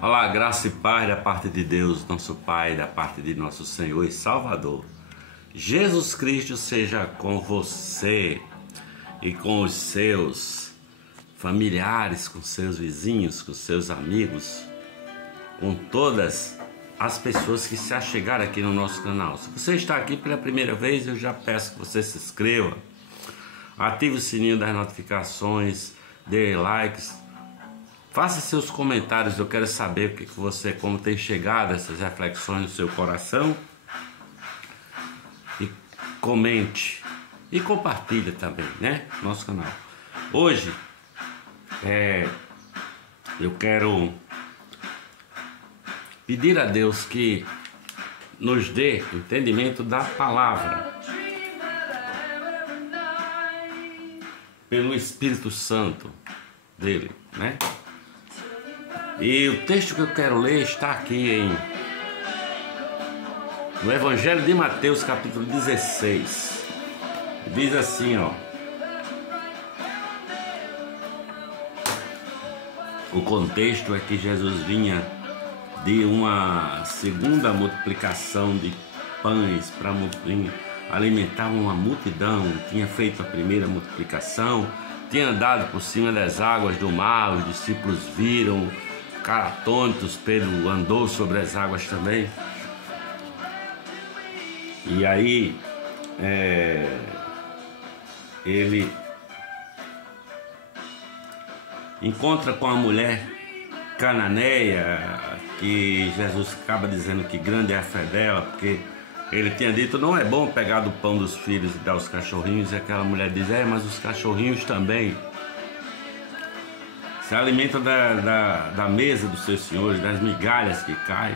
Olá, graça e paz da parte de Deus, nosso Pai, da parte de nosso Senhor e Salvador. Jesus Cristo seja com você e com os seus familiares, com seus vizinhos, com seus amigos, com todas as pessoas que se achegaram aqui no nosso canal. Se você está aqui pela primeira vez, eu já peço que você se inscreva, ative o sininho das notificações, dê likes, faça seus comentários. Eu quero saber como tem chegado essas reflexões no seu coração. E comente e compartilhe também, né? Nosso canal. Hoje eu quero pedir a Deus que nos dê entendimento da palavra pelo Espírito Santo dele, né? E o texto que eu quero ler está aqui no Evangelho de Mateus, capítulo 16. Diz assim, ó: o contexto é que Jesus vinha de uma segunda multiplicação de pães para alimentar uma multidão. Tinha feito a primeira multiplicação, tinha andado por cima das águas do mar, os discípulos viram, ficaram atônitos. Pedro andou sobre as águas também. E aí ele encontra com a mulher cananeia, que Jesus acaba dizendo que grande é a fé dela, porque ele tinha dito: não é bom pegar do pão dos filhos e dar aos cachorrinhos. E aquela mulher diz: mas os cachorrinhos também se alimentam da mesa dos seus senhores, das migalhas que caem.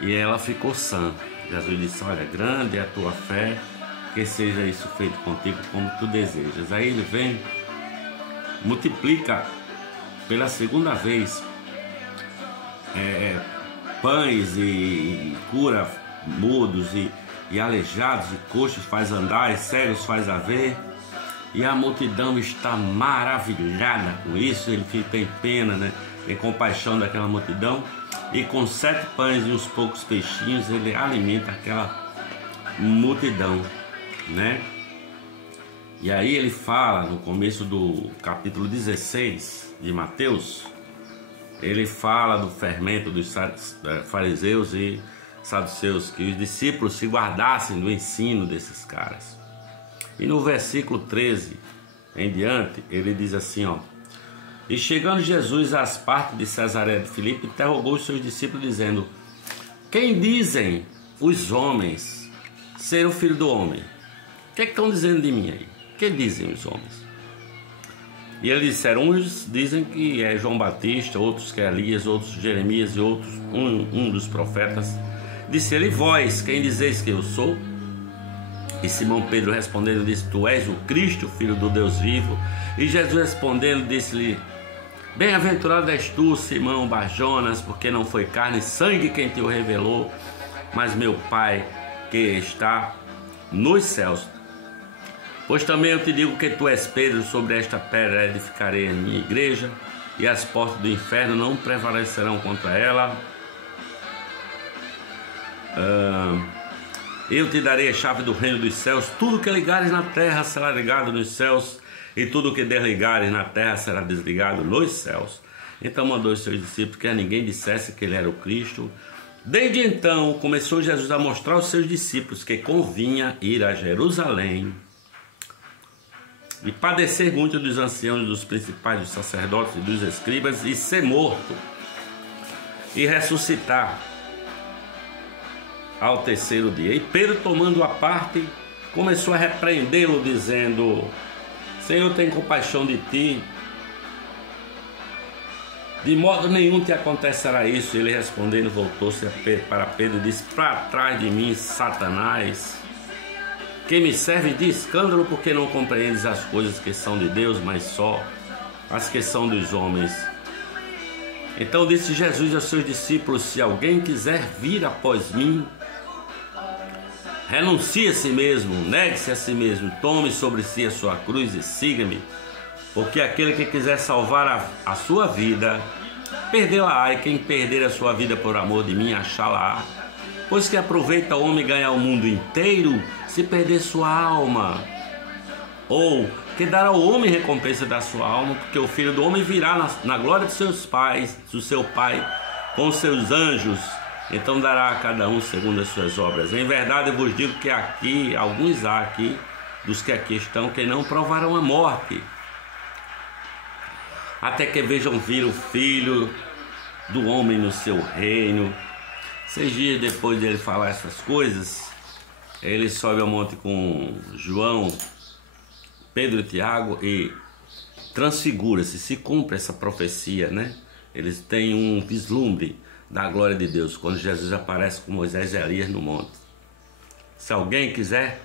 E ela ficou sã. Jesus disse: olha, grande é a tua fé, que seja isso feito contigo como tu desejas. Aí ele vem, multiplica pela segunda vez pães e cura mudos e aleijados e coxos faz andar, e cegos faz ver. E a multidão está maravilhada com isso. Ele tem pena, né? Tem compaixão daquela multidão, e com 7 pães e uns poucos peixinhos ele alimenta aquela multidão, né? E aí ele fala no começo do capítulo 16 de Mateus, ele fala do fermento dos fariseus e saduceus, que os discípulos se guardassem do ensino desses caras. E no versículo 13 em diante, ele diz assim, ó: e chegando Jesus às partes de Cesareia de Filipe, interrogou os seus discípulos, dizendo: quem dizem os homens ser o Filho do Homem? O que estão dizendo de mim aí? O que dizem os homens? E eles disseram: uns dizem que é João Batista, outros que é Elias, outros Jeremias, e outros um dos profetas. Disse ele: vós, quem dizeis que eu sou? E Simão Pedro respondendo disse: tu és o Cristo, filho do Deus vivo. E Jesus respondendo disse-lhe: bem-aventurado és tu, Simão Barjonas, porque não foi carne e sangue quem te o revelou, mas meu Pai que está nos céus. Pois também eu te digo que tu és Pedro, sobre esta pedra edificarei a minha igreja, e as portas do inferno não prevalecerão contra ela. Eu te darei a chave do reino dos céus. Tudo que ligares na terra será ligado nos céus, e tudo que desligares na terra será desligado nos céus. Então mandou os seus discípulos que a ninguém dissesse que ele era o Cristo. Desde então começou Jesus a mostrar aos seus discípulos que convinha ir a Jerusalém e padecer muito dos anciãos, dos principais, dos sacerdotes e dos escribas, e ser morto e ressuscitar ao terceiro dia. E Pedro, tomando a parte, começou a repreendê-lo, dizendo: Senhor, tem compaixão de ti, de modo nenhum te acontecerá isso. Ele respondendo, voltou-se para Pedro e disse: para trás de mim, Satanás, que me serve de escândalo, porque não compreendes as coisas que são de Deus, mas só as que são dos homens. Então disse Jesus aos seus discípulos: se alguém quiser vir após mim, renuncie a si mesmo, negue-se a si mesmo, tome sobre si a sua cruz e siga-me. Porque aquele que quiser salvar a sua vida, Perdê-la-á, e quem perder a sua vida por amor de mim, achá-la-á. Pois que aproveita o homem ganhar o mundo inteiro, se perder sua alma? Ou que dará ao homem recompensa da sua alma, porque o Filho do Homem virá na glória de seus pais, do seu Pai, com seus anjos, então dará a cada um segundo as suas obras. Em verdade eu vos digo que aqui, alguns há aqui, dos que aqui estão, que não provarão a morte, até que vejam vir o Filho do Homem no seu reino. 6 dias depois de ele falar essas coisas, ele sobe ao monte com João, Pedro e Tiago e transfigura-se, se cumpre essa profecia, né? Eles têm um vislumbre da glória de Deus quando Jesus aparece com Moisés e Elias no monte. Se alguém quiser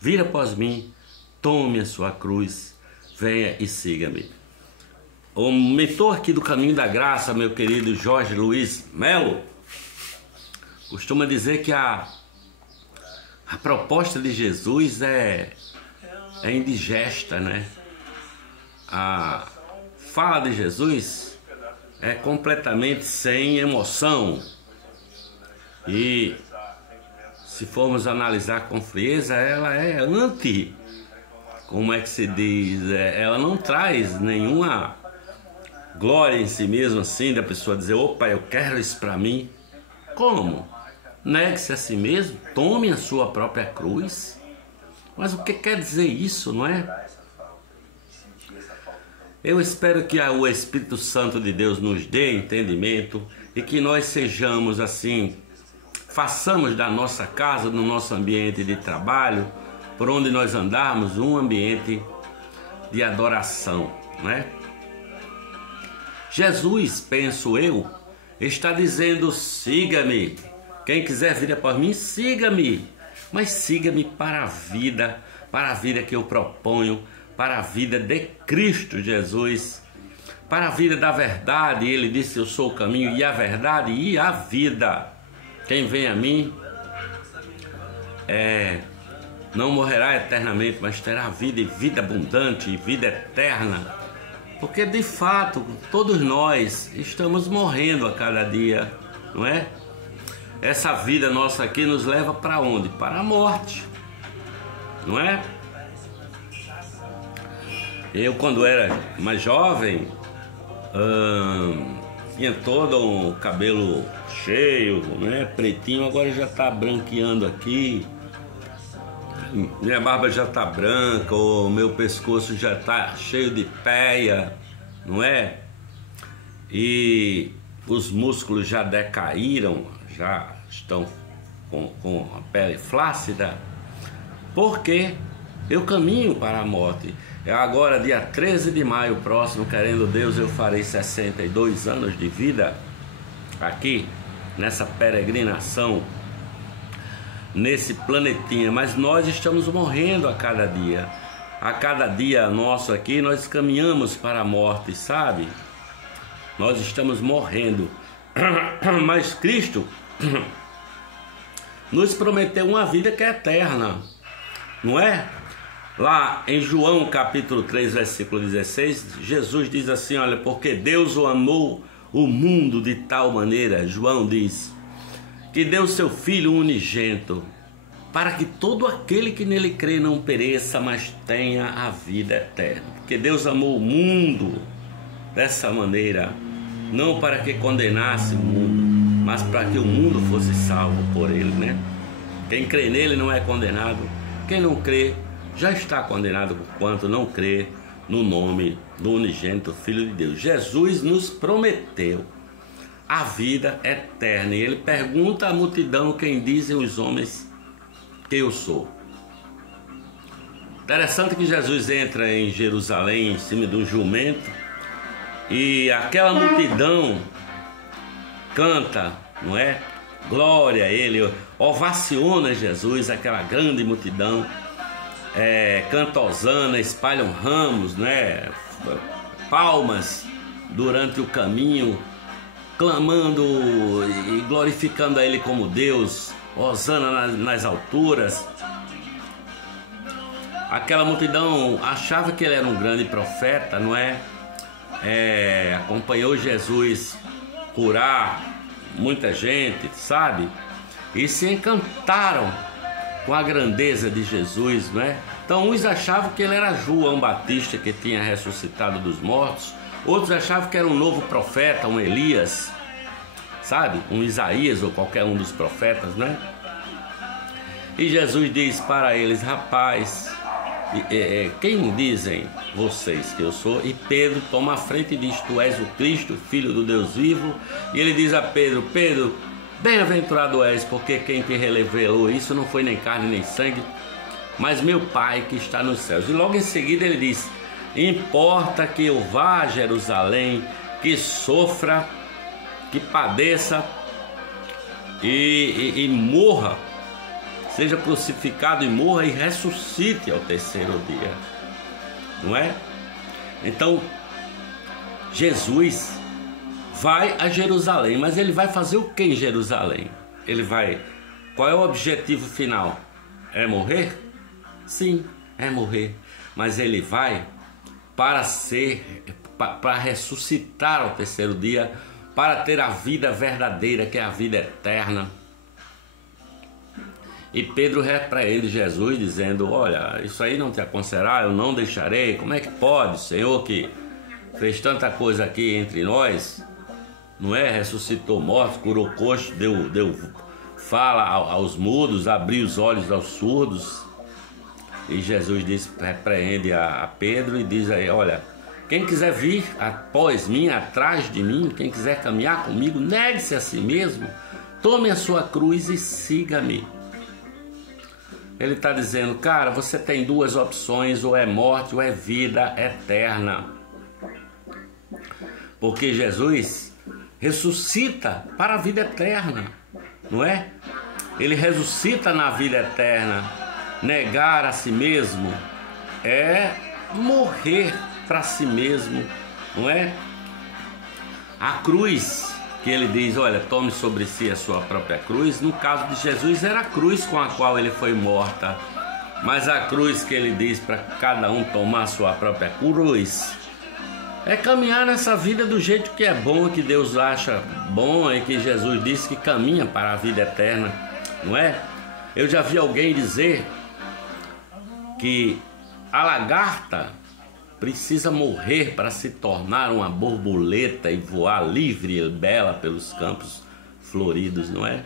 vir após mim, tome a sua cruz, venha e siga-me. O mentor aqui do Caminho da Graça, meu querido Jorge Luiz Melo, costuma dizer que a proposta de Jesus é indigesta, né? A fala de Jesus é completamente sem emoção. E se formos analisar com frieza, ela é como é que se diz? Ela não traz nenhuma glória em si mesma, assim, da pessoa dizer, opa, eu quero isso para mim. Como? Negue-se a si mesmo, tome a sua própria cruz. Mas o que quer dizer isso, não é? Eu espero que o Espírito Santo de Deus nos dê entendimento e que nós sejamos assim, façamos da nossa casa, do nosso ambiente de trabalho, por onde nós andarmos, um ambiente de adoração, não é? Jesus, penso eu, está dizendo, siga-me. Quem quiser vir após mim, siga-me. Mas siga-me para a vida que eu proponho, para a vida de Cristo Jesus, para a vida da verdade. Ele disse, eu sou o caminho e a verdade e a vida. Quem vem a mim não morrerá eternamente, mas terá vida e vida abundante e vida eterna. Porque de fato, todos nós estamos morrendo a cada dia, não é? Essa vida nossa aqui nos leva para onde? Para a morte, não é? Eu, quando era mais jovem, tinha todo um cabelo cheio, né? Pretinho, agora já está branqueando aqui. Minha barba já está branca, o meu pescoço já está cheio de peia, não é? E os músculos já decaíram, já estão com a pele flácida, porque eu caminho para a morte. Agora, dia 13 de maio próximo, querendo Deus, eu farei 62 anos de vida aqui, nessa peregrinação, nesse planetinha. Mas nós estamos morrendo a cada dia. A cada dia nosso aqui, nós caminhamos para a morte, sabe? Nós estamos morrendo. Mas Cristo nos prometeu uma vida que é eterna, não é? Lá em João capítulo 3, versículo 16, Jesus diz assim, olha, porque Deus o amou o mundo de tal maneira, João diz, que deu seu Filho unigênito, para que todo aquele que nele crê não pereça, mas tenha a vida eterna. Porque Deus amou o mundo dessa maneira, não para que condenasse o mundo, mas para que o mundo fosse salvo por ele, né? Quem crê nele não é condenado, quem não crê já está condenado por quanto não crê no nome do unigênito Filho de Deus. Jesus nos prometeu a vida eterna. E ele pergunta à multidão, quem dizem os homens que eu sou? Interessante que Jesus entra em Jerusalém em cima de um jumento e aquela multidão canta, não é? Glória a ele, ovaciona Jesus, aquela grande multidão, canta hosana, espalham ramos, né? Palmas durante o caminho, clamando e glorificando a ele como Deus, hosana nas alturas. Aquela multidão achava que ele era um grande profeta, não é? acompanhou Jesus curar muita gente, sabe? E se encantaram com a grandeza de Jesus, não é? Então uns achavam que ele era João Batista que tinha ressuscitado dos mortos, outros achavam que era um novo profeta, um Elias, sabe? Um Isaías ou qualquer um dos profetas, né? E Jesus diz para eles: rapaz, quem dizem vocês que eu sou? E Pedro toma a frente e diz: tu és o Cristo, filho do Deus vivo. E ele diz a Pedro: Pedro, bem-aventurado és, porque quem te revelou isso não foi nem carne nem sangue, mas meu Pai que está nos céus. E logo em seguida ele diz: importa que eu vá a Jerusalém, que sofra, que padeça e morra, seja crucificado e morra e ressuscite ao terceiro dia, não é? Então Jesus vai a Jerusalém, mas ele vai fazer o que em Jerusalém? Qual é o objetivo final? É morrer? Sim, é morrer, mas ele vai para ressuscitar ao terceiro dia, para ter a vida verdadeira, que é a vida eterna. E Pedro repreende Jesus dizendo: olha, isso aí não te aconselhará, eu não deixarei. Como é que pode, Senhor, que fez tanta coisa aqui entre nós, não é? Ressuscitou mortos, curou coxos, deu fala aos mudos, abriu os olhos aos surdos. E Jesus repreende a Pedro e diz aí: olha, quem quiser vir após mim, atrás de mim, quem quiser caminhar comigo, negue-se a si mesmo, tome a sua cruz e siga-me. Ele está dizendo: cara, você tem duas opções, ou é morte ou é vida eterna. Porque Jesus ressuscita para a vida eterna, não é? Ele ressuscita na vida eterna. Negar a si mesmo é morrer para si mesmo, não é? A cruz que ele diz: olha, tome sobre si a sua própria cruz, no caso de Jesus era a cruz com a qual ele foi morta, mas a cruz que ele diz para cada um tomar a sua própria cruz é caminhar nessa vida do jeito que é bom, que Deus acha bom e que Jesus disse que caminha para a vida eterna, não é? Eu já vi alguém dizer que a lagarta precisa morrer para se tornar uma borboleta e voar livre e bela pelos campos floridos, não é?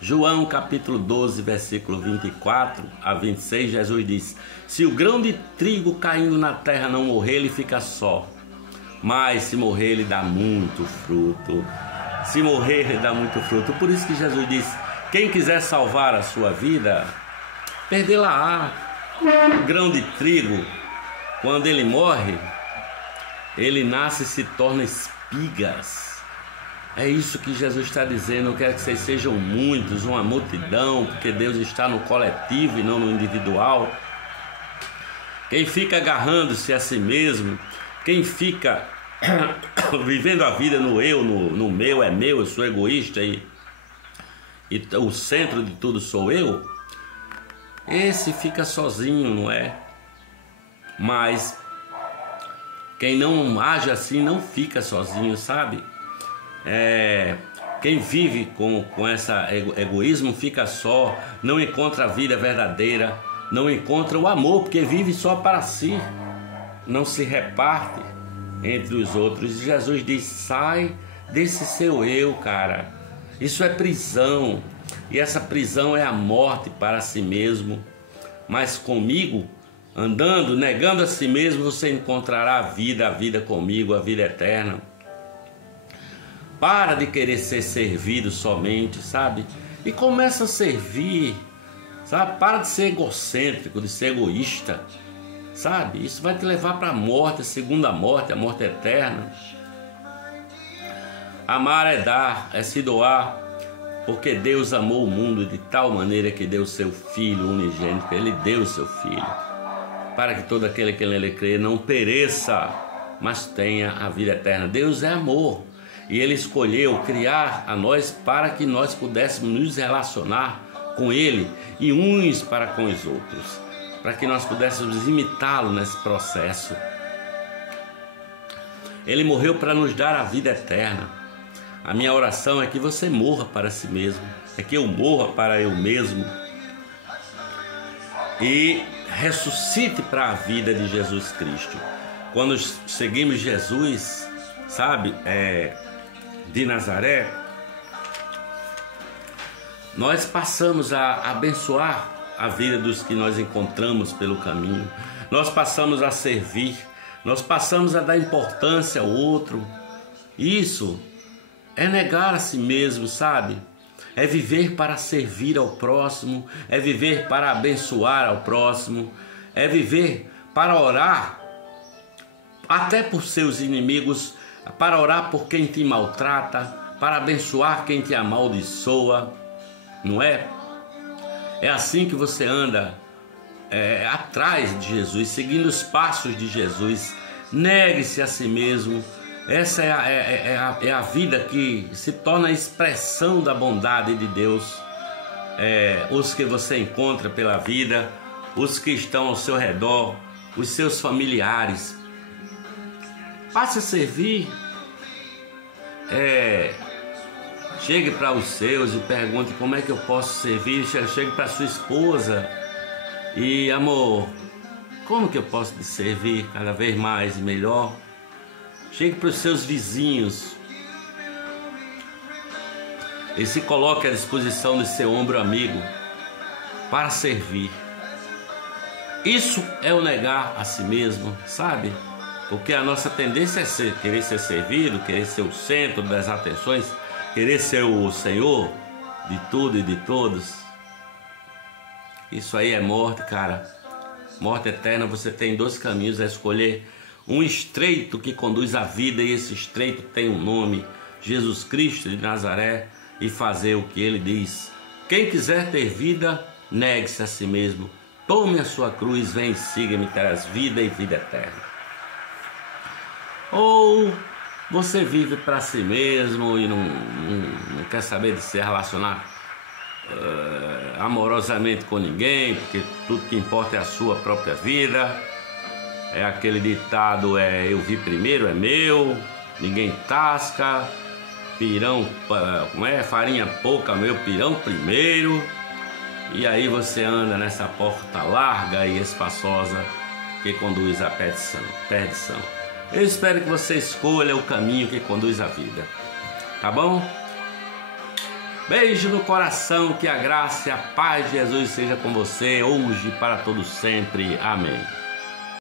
João capítulo 12, versículo 24 a 26, Jesus diz: se o grão de trigo caindo na terra não morrer, ele fica só, mas se morrer, ele dá muito fruto. Se morrer, ele dá muito fruto. Por isso que Jesus diz: quem quiser salvar a sua vida, perdê-la-á. O grão de trigo, quando ele morre, ele nasce e se torna espigas. É isso que Jesus está dizendo. Eu quero que vocês sejam muitos, uma multidão, porque Deus está no coletivo e não no individual. Quem fica agarrando-se a si mesmo, quem fica vivendo a vida no eu, no meu, é meu, eu sou egoísta e o centro de tudo sou eu, esse fica sozinho, não é? Mas quem não age assim não fica sozinho, sabe? Quem vive com esse egoísmo fica só, não encontra a vida verdadeira, não encontra o amor, porque vive só para si, não se reparte entre os outros. E Jesus diz: sai desse seu eu, cara. Isso é prisão, e essa prisão é a morte para si mesmo. Mas comigo, andando, negando a si mesmo, você encontrará a vida comigo, a vida eterna. Para de querer ser servido somente, sabe? E começa a servir, sabe? Para de ser egocêntrico, de ser egoísta, sabe? Isso vai te levar para a morte, a segunda morte, a morte eterna. Amar é dar, é se doar, porque Deus amou o mundo de tal maneira que deu seu Filho unigênito. Ele deu seu Filho, para que todo aquele que nele crê não pereça, mas tenha a vida eterna. Deus é amor, e Ele escolheu criar a nós para que nós pudéssemos nos relacionar com Ele e uns para com os outros, para que nós pudéssemos imitá-lo nesse processo. Ele morreu para nos dar a vida eterna. A minha oração é que você morra para si mesmo, é que eu morra para eu mesmo e ressuscite para a vida de Jesus Cristo. Quando seguimos Jesus, sabe, de Nazaré, nós passamos a abençoar a vida dos que nós encontramos pelo caminho. Nós passamos a servir, nós passamos a dar importância ao outro. Isso é negar a si mesmo, sabe? É viver para servir ao próximo, é viver para abençoar ao próximo, é viver para orar até por seus inimigos, para orar por quem te maltrata, para abençoar quem te amaldiçoa, não é? É assim que você anda atrás de Jesus, seguindo os passos de Jesus. Negue-se a si mesmo. Essa é a vida que se torna a expressão da bondade de Deus. Os que você encontra pela vida, os que estão ao seu redor, os seus familiares. Passe a servir. Chegue para os seus e pergunte como é que eu posso servir. Chegue para sua esposa e, amor, como que eu posso te servir cada vez mais e melhor? Chegue para os seus vizinhos e se coloque à disposição de seu ombro amigo para servir. Isso é o negar a si mesmo, sabe? Porque a nossa tendência é querer ser servido, querer ser o centro das atenções, querer ser o Senhor de tudo e de todos. Isso aí é morte, cara. Morte eterna. Você tem 2 caminhos a escolher. Um estreito que conduz à vida, e esse estreito tem um nome, Jesus Cristo de Nazaré, e fazer o que ele diz. Quem quiser ter vida, negue-se a si mesmo. Tome a sua cruz, vem e siga-me, terás vida e vida eterna. Ou você vive para si mesmo e não quer saber de se relacionar amorosamente com ninguém, porque tudo que importa é a sua própria vida. É aquele ditado, eu vi primeiro, é meu, ninguém tasca, pirão, farinha pouca, meu pirão primeiro. E aí você anda nessa porta larga e espaçosa que conduz à perdição. Eu espero que você escolha o caminho que conduz à vida, tá bom? Beijo no coração, que a graça e a paz de Jesus seja com você hoje e para todo sempre. Amém.